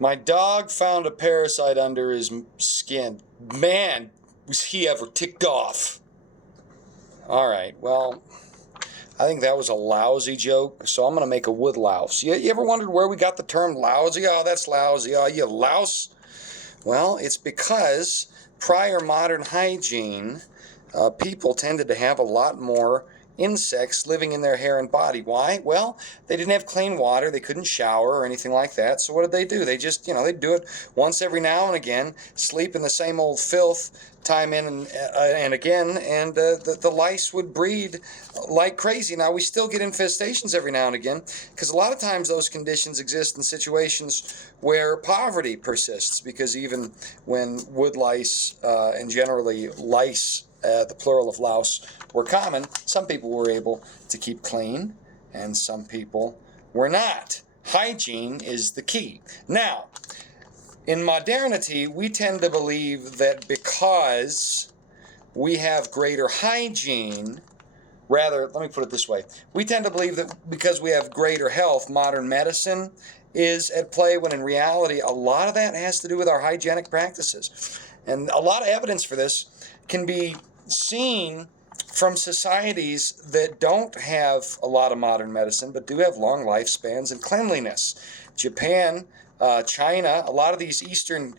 My dog found a parasite under his skin. Man, was he ever ticked off. All right, well, I think that was a lousy joke, so I'm going to make a wood louse. You ever wondered where we got the term lousy? Oh, that's lousy. Oh, you louse. Well, it's because prior modern hygiene, people tended to have a lot more insects living in their hair and body. Why? Well, they didn't have clean water. They couldn't shower or anything like that. So what did they do? They just, they'd do it once every now and again, sleep in the same old filth time in and again, and the lice would breed like crazy. Now, we still get infestations every now and again, because a lot of times those conditions exist in situations where poverty persists, because even when wood lice and generally lice, the plural of louse, were common, some people were able to keep clean, and some people were not. Hygiene is the key. Now, in modernity, we tend to believe that because we have greater hygiene, rather, let me put it this way. We tend to believe that because we have greater health, modern medicine is at play, when in reality, a lot of that has to do with our hygienic practices. And a lot of evidence for this can be seen from societies that don't have a lot of modern medicine, but do have long lifespans and cleanliness. Japan, China, a lot of these Eastern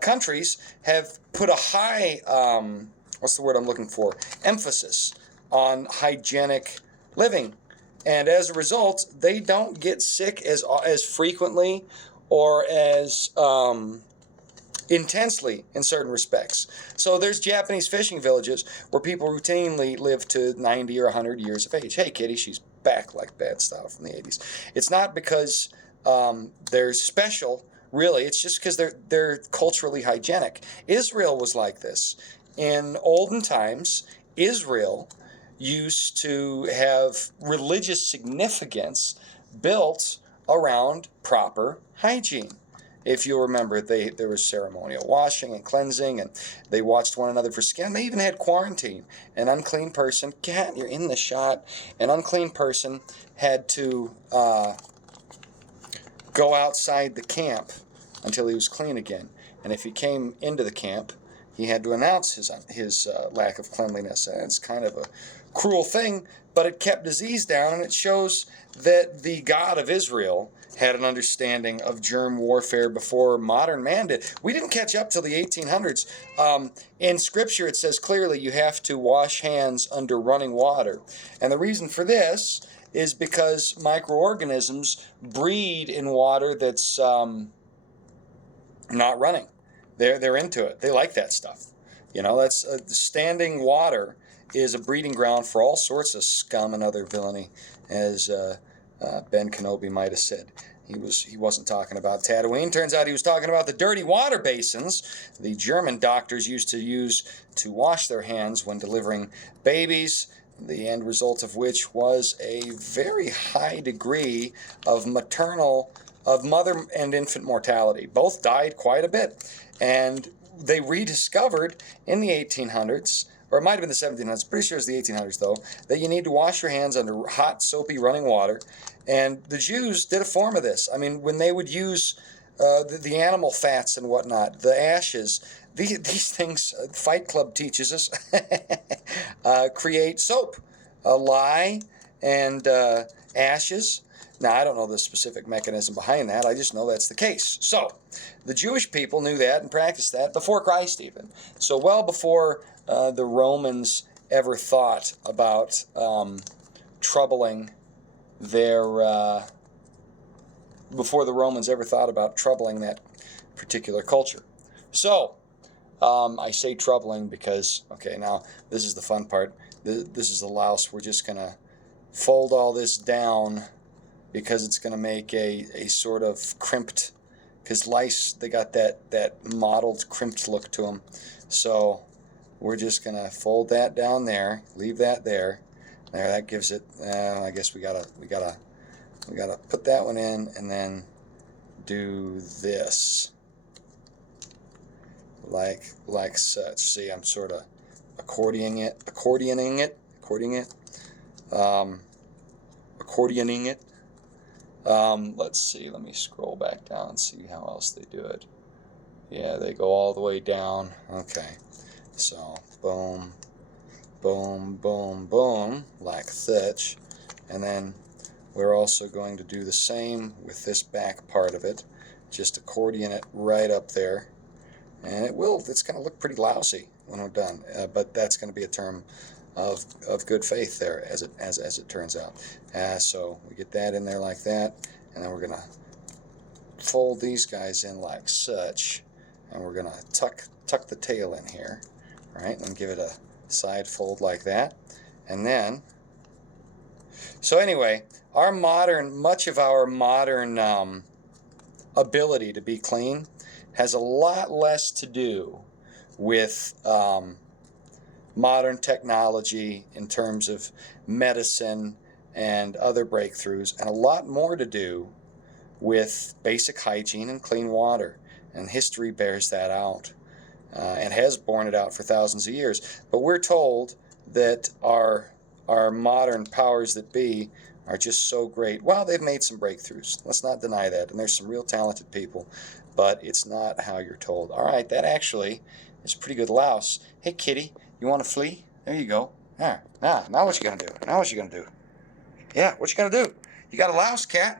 countries have put a high, what's the word I'm looking for, emphasis on hygienic living. And as a result, they don't get sick as frequently or as intensely in certain respects. So there's Japanese fishing villages where people routinely live to 90 or 100 years of age. Hey, kitty, she's back like bad style from the 80s. It's not because they're special, really. It's just because they're culturally hygienic. Israel was like this. In olden times, Israel used to have religious significance built around proper hygiene. If you'll remember, there was ceremonial washing and cleansing, and they watched one another for skin. They even had quarantine. An unclean person, cat, you're in the shot. An unclean person had to go outside the camp until he was clean again. And if he came into the camp, he had to announce his lack of cleanliness. And it's kind of a cruel thing, but it kept disease down, and it shows that the God of Israel had an understanding of germ warfare before modern man did. We didn't catch up till the 1800s. In Scripture, it says clearly you have to wash hands under running water. And the reason for this is because microorganisms breed in water that's not running. They're into it. They like that stuff. That's standing water is a breeding ground for all sorts of scum and other villainy, as Ben Kenobi might have said. He wasn't talking about Tatooine. Turns out he was talking about the dirty water basins the German doctors used to use to wash their hands when delivering babies, the end result of which was a very high degree of mother and infant mortality. Both died quite a bit. And they rediscovered in the 1800s, or it might have been the 1700s, pretty sure it's the 1800s though, that you need to wash your hands under hot, soapy, running water. And the Jews did a form of this. I mean, when they would use the animal fats and whatnot, the ashes, these things, Fight Club teaches us, create soap. Lye and ashes. Now, I don't know the specific mechanism behind that. I just know that's the case. So, the Jewish people knew that and practiced that before Christ even. So, well before the Romans ever thought about troubling their... before the Romans ever thought about troubling that particular culture. So, I say troubling because, okay, now this is the fun part. This is the louse. We're just going to fold all this down because it's going to make a sort of crimped, because lice, they got that mottled, crimped look to them. So we're just going to fold that down there, leave that there. There, that gives it, I guess we gotta put that one in and then do this. Like such. See, I'm sort of accordioning it, Let's see. Let me scroll back down and see how else they do it. Yeah, they go all the way down. Okay. So, boom, boom, boom, boom, like such. And then we're also going to do the same with this back part of it. Just accordion it right up there. And it's going to look pretty lousy when we're done. But that's going to be a term of good faith there, as it turns out. So we get that in there like that. And then we're going to fold these guys in like such. And we're going to tuck the tail in here. Right? And give it a side fold like that. And then, so anyway, much of our modern ability to be clean has a lot less to do with modern technology in terms of medicine and other breakthroughs, and a lot more to do with basic hygiene and clean water. And history bears that out, and has borne it out for thousands of years. But we're told that our modern powers that be are just so great. Well, they've made some breakthroughs. Let's not deny that. And there's some real talented people, but it's not how you're told. All right, that actually is a pretty good louse. Hey, kitty, you want to flee? There you go. There. Now what you gonna do? Now what you gonna do? Yeah, what you gonna do? You got a louse, cat.